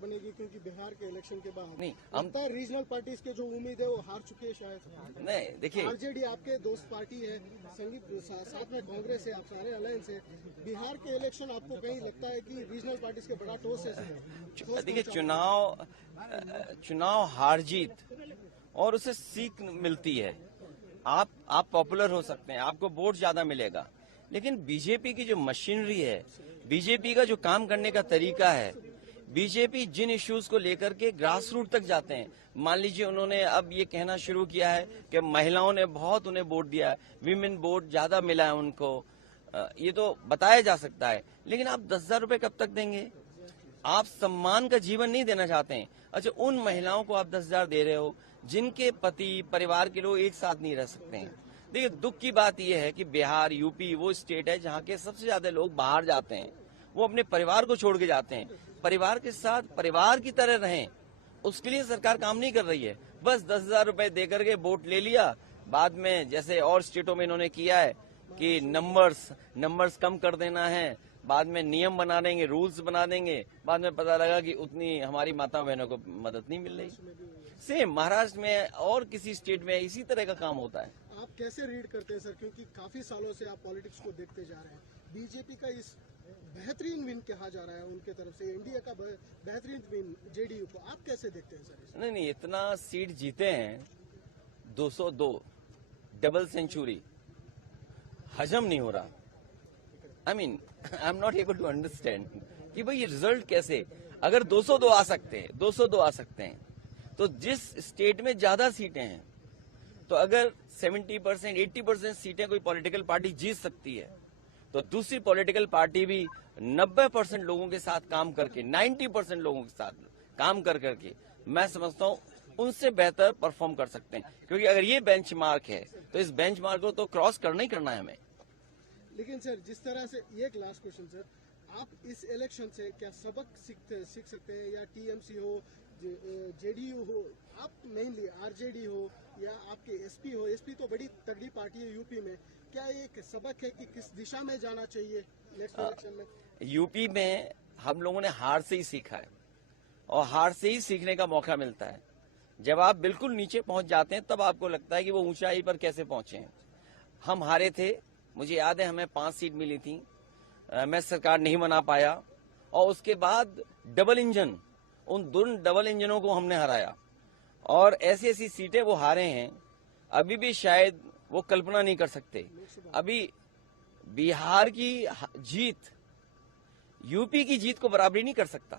बनेगी, क्योंकि बिहार के इलेक्शन के बाद नहीं, लगता है रीजनल पार्टीज के जो उम्मीद है वो हार चुके हैं शायद। नहीं देखिए, आरजेडी आपके दोस्त पार्टी है, साथ में कांग्रेस है, आप सारे अलायंस है। बिहार के इलेक्शन आपको कहीं लगता है कि रीजनल पार्टीज के बड़ा ठोस है? देखिए चुनाव हार जीत और उसे सीख मिलती है। आप पॉपुलर हो सकते हैं, आपको वोट ज्यादा मिलेगा, लेकिन बीजेपी की जो मशीनरी है, बीजेपी का जो काम करने का तरीका है, बीजेपी जिन इश्यूज को लेकर के ग्रास रूट तक जाते हैं। मान लीजिए उन्होंने अब ये कहना शुरू किया है कि महिलाओं ने बहुत उन्हें वोट दिया है, विमेन वोट ज्यादा मिला है उनको, ये तो बताया जा सकता है, लेकिन आप 10,000 रुपए कब तक देंगे? आप सम्मान का जीवन नहीं देना चाहते हैं। अच्छा, उन महिलाओं को आप 10,000 दे रहे हो जिनके पति परिवार के लोग एक साथ नहीं रह सकते हैं। देखिए, दुख की बात यह है कि बिहार यूपी वो स्टेट है जहाँ के सबसे ज्यादा लोग बाहर जाते हैं, वो अपने परिवार को छोड़ के जाते हैं। परिवार के साथ परिवार की तरह रहें, उसके लिए सरकार काम नहीं कर रही है। बस 10,000 रुपए दे करके वोट ले लिया, बाद में जैसे और स्टेटों में इन्होंने किया है कि नंबर्स कम कर देना है, बाद में नियम बना देंगे, रूल्स बना देंगे, बाद में पता लगा कि उतनी हमारी माता बहनों को मदद नहीं मिल रही। सेम महाराष्ट्र में और किसी स्टेट में इसी तरह का काम होता है। आप कैसे रीड करते हैं सर, क्योंकि काफी सालों से आप पॉलिटिक्स को देखते जा रहे हैं, बीजेपी का इस बेहतरीन विन कहा जा रहा है उनके तरफ से, एनडीए का बेहतरीन विन जेडीयू को, आप कैसे देखते हैं सर? नहीं, इतना सीट जीते हैं, 202 डबल सेंचुरी, हजम नहीं हो रहा। I am not able to understand कि भाई ये रिजल्ट कैसे, अगर 202 आ सकते हैं तो जिस स्टेट में ज्यादा सीटें हैं, तो अगर 70% 80% सीटें कोई पॉलिटिकल पार्टी जीत सकती है, तो दूसरी पॉलिटिकल पार्टी भी 90% लोगों के साथ काम करके, 90% लोगों के साथ काम करके मैं समझता हूं उनसे बेहतर परफॉर्म कर सकते हैं। क्योंकि अगर ये बेंचमार्क है तो इस बेंचमार्क को तो क्रॉस करना ही करना है हमें। लेकिन सर, जिस तरह से, ये एक लास्ट क्वेश्चन सर, आप इस इलेक्शन से क्या सबक सीख सकते हैं, या टीएमसी हो, जेडीयू हो, आप मेनली आरजेडी हो, या आपके एसपी हो, एसपी तो बड़ी तगड़ी पार्टी है यूपी में, क्या एक सबक है कि किस दिशा में जाना चाहिए नेक्स्ट इलेक्शन में? यूपी में हम लोगों ने हार से ही सीखा है, और हार से ही सीखने का मौका मिलता है। जब आप बिल्कुल नीचे पहुंच जाते हैं तब आपको लगता है कि वो ऊंचाई पर कैसे पहुंचे हैं। हम हारे थे, मुझे याद है हमें 5 सीट मिली थी, मैं सरकार नहीं बना पाया, और उसके बाद डबल इंजन, उन दोनों डबल इंजनों को हमने हराया, और ऐसी ऐसी सीटें वो हारे हैं अभी भी शायद वो कल्पना नहीं कर सकते। अभी बिहार की जीत यूपी की जीत को बराबरी नहीं कर सकता।